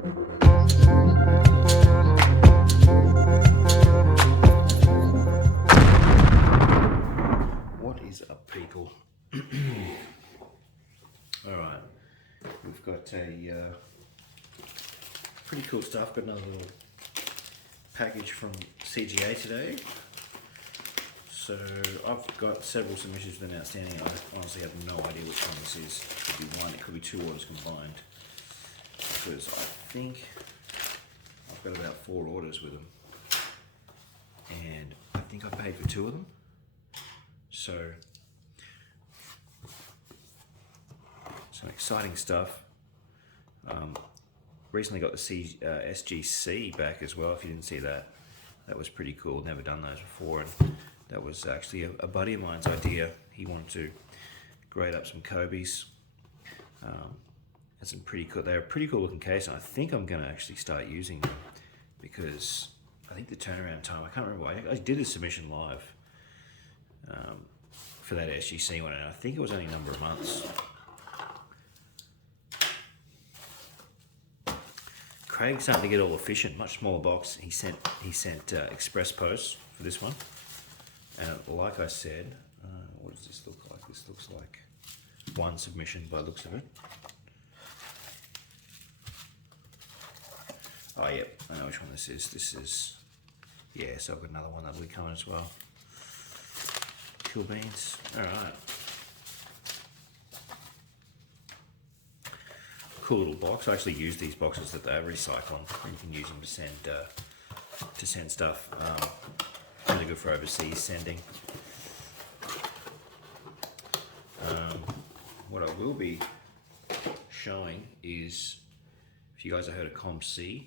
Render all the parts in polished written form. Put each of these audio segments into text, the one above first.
What is up, people? Alright, we've got a pretty cool stuff. Got another little package from CGA today. So I've got several submissions that have been outstanding. I honestly have no idea which one this is. It could be one, it could be two orders combined. Because I think I've got about 4 orders with them. And I think I paid for 2 of them. So some exciting stuff. Recently got the SGC back as well. If you didn't see that, that was pretty cool. Never done those before, and that was actually a buddy of mine's idea. He wanted to grade up some Kobe's. And some pretty cool. They're a pretty cool looking case, and I think I'm going to actually start using them because I think the turnaround time. I can't remember. I did a submission live for that SGC one, and I think it was only a number of months. Craig's starting to get all efficient. Much smaller box. He sent express post for this one, and like I said, what does this look like? This looks like one submission by the looks of it. Oh yep, I know which one this is. This is, yeah. So I've got another one that'll be coming as well. Cool beans. All right. Cool little box. I actually use these boxes that they recycle, and you can use them to send stuff. Really good for overseas sending. What I will be showing is, if you guys have heard of ComC,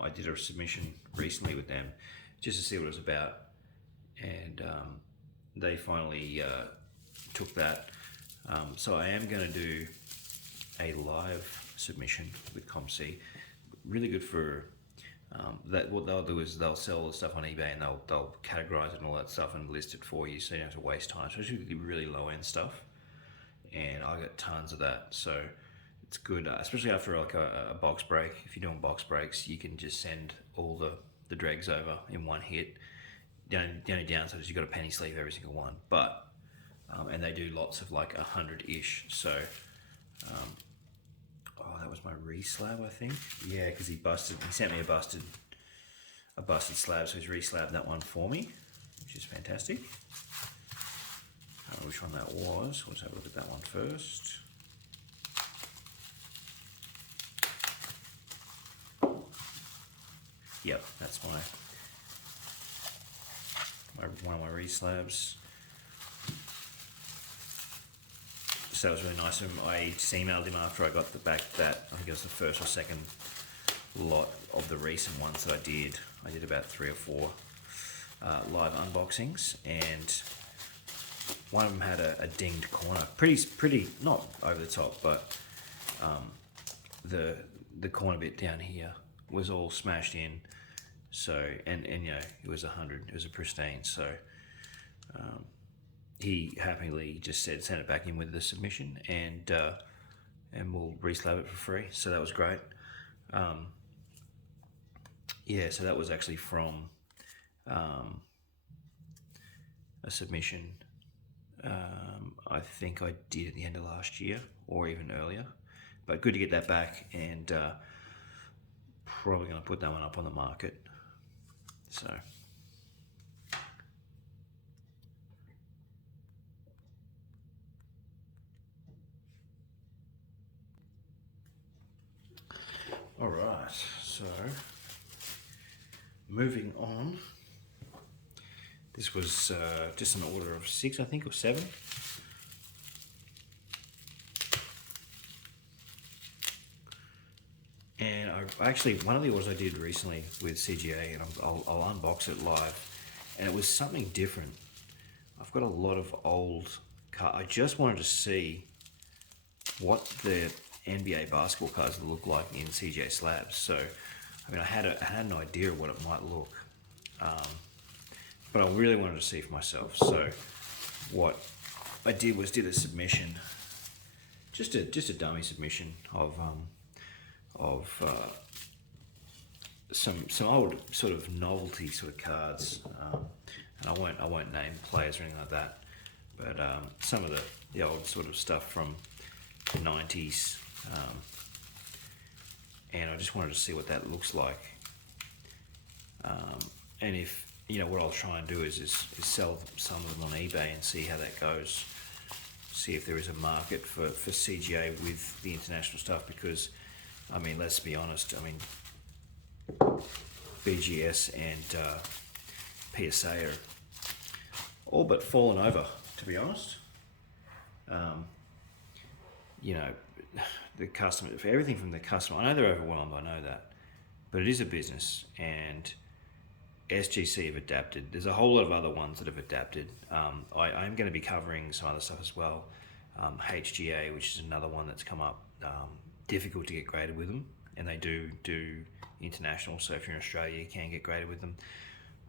I did a submission recently with them just to see what it was about, and they finally took that. So I am going to do a live submission with ComC. Really good for that. What they'll do is they'll sell the stuff on eBay, and they'll categorize it and all that stuff and list it for you, so you don't have to waste time, especially with the really low end stuff. And I got tons of that, so it's good, especially after like a box break. If you're doing box breaks, you can just send all the dregs over in one hit. The only downside is you've got a penny sleeve every single one, but and they do lots of like 100-ish. So oh, that was my re-slab, I think. Yeah, because he sent me a busted slab, so he's re-slabbed that one for me, which is fantastic. I don't know which one that was. Let's have a look at that one first. Yep, that's one of my re-slabs. So that was really nice of him. I just emailed him after I got that. I think it was the first or second lot of the recent ones that I did. I did about 3 or 4 live unboxings, and one of them had a dinged corner. Pretty not over the top, but the corner bit down here was all smashed in. So and you know, it was 100. It was a pristine. So he happily just sent it back in with the submission, and we'll reslab it for free. So that was great. Yeah, so that was actually from a submission I think I did at the end of last year or even earlier, but good to get that back, and probably going to put that one up on the market. So all right, so moving on. This was just an order of 6, I think, or 7. And I actually, one of the orders I did recently with CGA, and I'll unbox it live, and it was something different. I've got a lot of old cards. I just wanted to see what the NBA basketball cards look like in CGA slabs. So, I mean, I had an idea of what it might look. But I really wanted to see for myself. So what I did was did a submission, just a dummy submission of some old sort of novelty sort of cards, and I won't name players or anything like that, but some of the old sort of stuff from the 90s, and I just wanted to see what that looks like, and if what I'll try and do is sell some of them on eBay and see how that goes. See if there is a market for CGA with the international stuff, because I mean, let's be honest, I mean, BGS and PSA are all but fallen over, to be honest. The customer, for everything from the customer, I know they're overwhelmed, I know that, but it is a business, and SGC have adapted. There's a whole lot of other ones that have adapted. I'm going to be covering some other stuff as well. HGA, which is another one that's come up. Difficult to get graded with them, and they do international, so if you're in Australia you can get graded with them,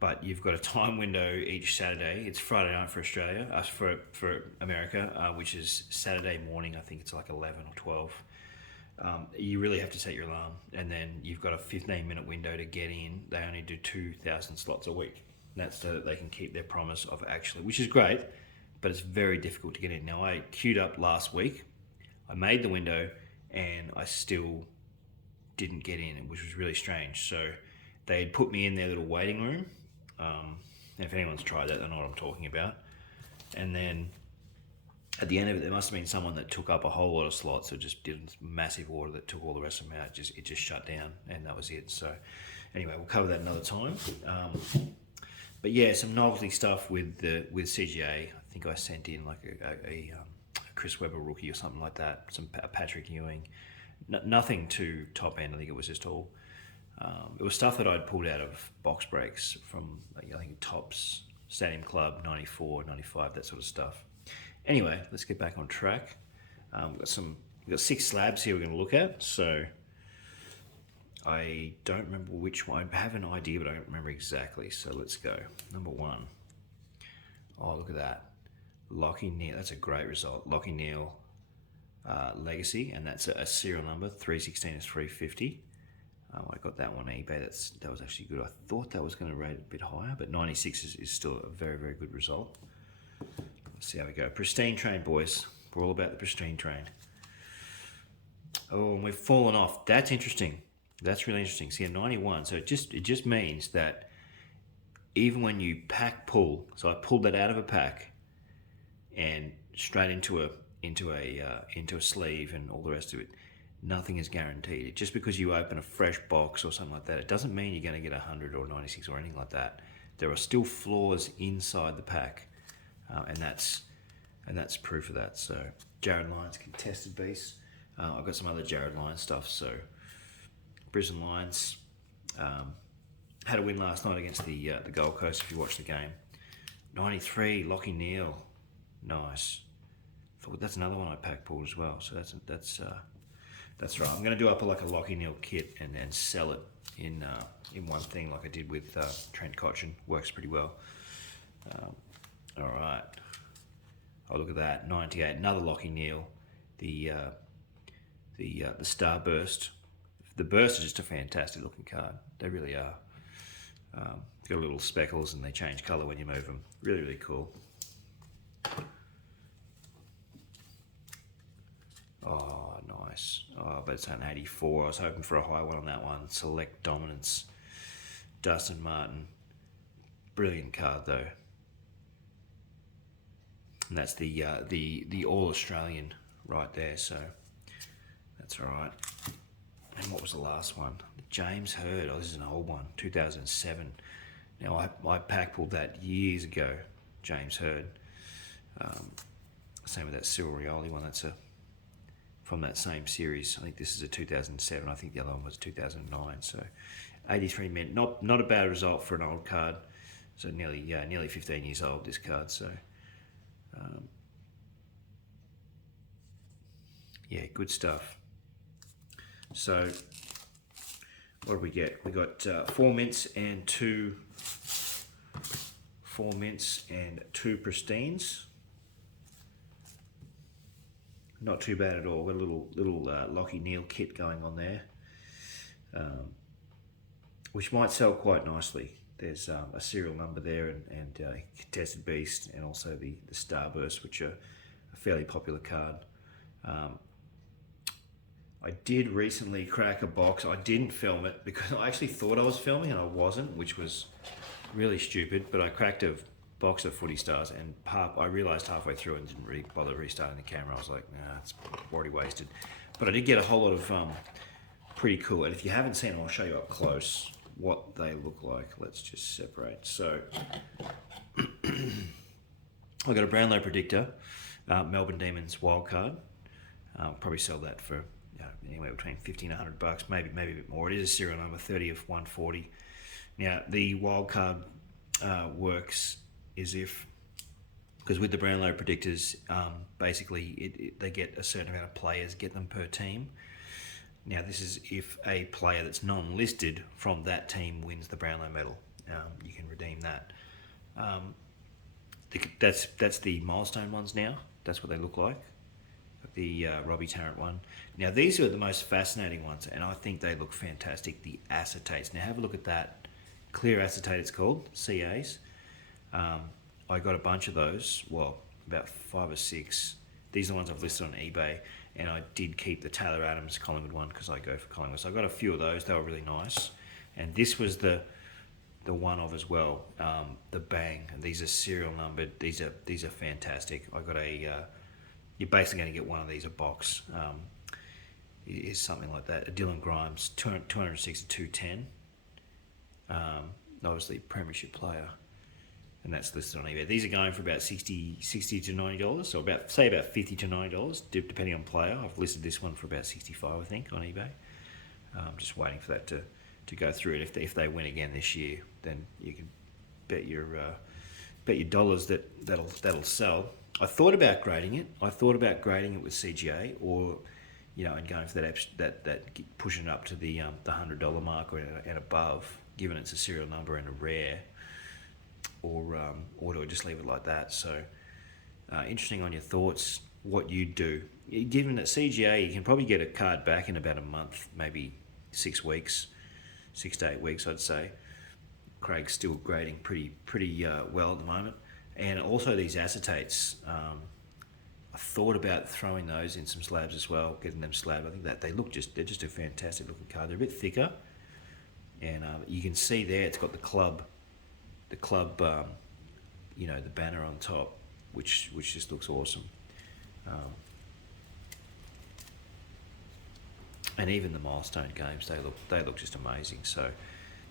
but you've got a time window each Saturday. It's Friday night for Australia, for America, which is Saturday morning. I think it's like 11 or 12. You really have to set your alarm, and then you've got a 15-minute window to get in. They only do 2,000 slots a week. And that's so that they can keep their promise of actually, which is great, but it's very difficult to get in. Now, I queued up last week, I made the window, and I still didn't get in, which was really strange. So they had put me in their little waiting room. If anyone's tried that, they know what I'm talking about. And then at the end of it, there must have been someone that took up a whole lot of slots, or just did a massive order that took all the rest of them out. It just shut down, and that was it. So anyway, we'll cover that another time. But yeah, some novelty stuff with CGA. I think I sent in like a Chris Webber rookie or something like that. A Patrick Ewing. Nothing too top end. I think it was just all. It was stuff that I'd pulled out of box breaks from, I think, Topps, Stadium Club, 94, 95, that sort of stuff. Anyway, let's get back on track. We've got 6 slabs here we're going to look at. So I don't remember which one. I have an idea, but I don't remember exactly. So let's go. Number 1. Oh, look at that. Lockie Neal. That's a great result. Lockie Neal Legacy, and that's a serial number, 316 is 350. I got that one on eBay. That was actually good. I thought that was going to rate a bit higher, but 96 is still a very, very good result. Let's see how we go. Pristine train, boys. We're all about the pristine train. Oh, and we've fallen off. That's interesting. That's really interesting. See, a 91. So it just means that even when you pack pull, so I pulled that out of a pack and straight into a sleeve and all the rest of it. Nothing is guaranteed. Just because you open a fresh box or something like that, it doesn't mean you're going to get 100 or 96 or anything like that. There are still flaws inside the pack, and that's proof of that. So Jared Lyons contested beast. I've got some other Jared Lyons stuff. So Brisbane Lions had a win last night against the Gold Coast. If you watched the game, 93 Lockie Neal, nice. Thought that's another one I pack pulled as well. So that's right. I'm going to do up like a Lockie Neal kit and then sell it in one thing, like I did with Trent Cotchin. Works pretty well. All right. Oh, look at that, 98. Another Lockie Neal. The Starburst. The Burst is just a fantastic looking card. They really are. Got little speckles and they change colour when you move them. Really, really cool. Oh, nice. Oh, but it's an 84. I was hoping for a high one on that one. Select Dominance. Dustin Martin. Brilliant card though. And that's the All Australian right there. So that's all right. And what was the last one? James Hurd. Oh, this is an old one. 2007. Now I pack pulled that years ago. James Hurd. Same with that Cyril Rioli one. That's from that same series. I think this is a 2007. I think the other one was 2009. So 83 mint. Not a bad result for an old card. So nearly 15 years old, this card. So yeah, good stuff. So what did we get? We got 4 mints and two pristines. Not too bad at all. Got a little Lockie Neal kit going on there. which might sell quite nicely. There's a serial number there, and Contested Beast, and also the Starburst, which are a fairly popular card. I did recently crack a box. I didn't film it because I actually thought I was filming and I wasn't, which was really stupid. But I cracked a box of Footy Stars, and I realised halfway through and didn't really bother restarting the camera. I was like, nah, it's already wasted. But I did get a whole lot of pretty cool. And if you haven't seen them, I'll show you up close what they look like. Let's just separate. So I got a Brownlow Predictor, Melbourne Demons wildcard. Probably sell that for anywhere between $50 and $100, maybe a bit more. It is a serial number 30 of 140. Now the wildcard works as if, because with the Brownlow Predictors, basically they get a certain amount of players, get them per team. Now this is if a player that's non-listed from that team wins the Brownlow medal. You can redeem that. That's the milestone ones now. That's what they look like. The Robbie Tarrant one. Now these are the most fascinating ones, and I think they look fantastic. The acetates. Now have a look at that. Clear acetate it's called, CAs. I got a bunch of those, well, about 5 or 6. These are the ones I've listed on eBay, and I did keep the Taylor Adams Collingwood one because I go for Collingwood. So I got a few of those. They were really nice, and this was the one of as well, the Bang. And these are serial numbered. These are fantastic. I got a you're basically going to get one of these a box. Is something like that. A Dylan Grimes 206 to 210. Obviously premiership player, and that's listed on eBay. These are going for about $60 to $90, so about $50 to $90 depending on player. I've listed this one for about $65, I think, on eBay. Just waiting for that to go through it. If they win again this year, then you can bet your dollars that'll sell. I thought about grading it. with CGA, or and going for that pushing it up to the $100 mark and above, given it's a serial number and a rare, or do I just leave it like that? So interesting on your thoughts, what you'd do. Given that CGA, you can probably get a card back in about a month, maybe 6 weeks, 6 to 8 weeks, I'd say. Craig's still grading pretty well at the moment. And also these acetates, I thought about throwing those in some slabs as well, getting them slabbed. I think that they're just a fantastic looking card. They're a bit thicker, and you can see there it's got the club, the banner on top, which just looks awesome. And even the milestone games, they look just amazing. So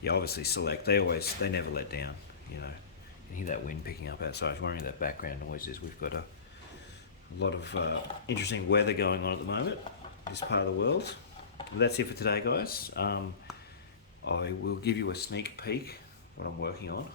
yeah, obviously Select, they never let down. You can hear that wind picking up outside. If you're wondering that background noise is, we've got a lot of interesting weather going on at the moment, this part of the world. Well, that's it for today, guys. I will give you a sneak peek what I'm working on.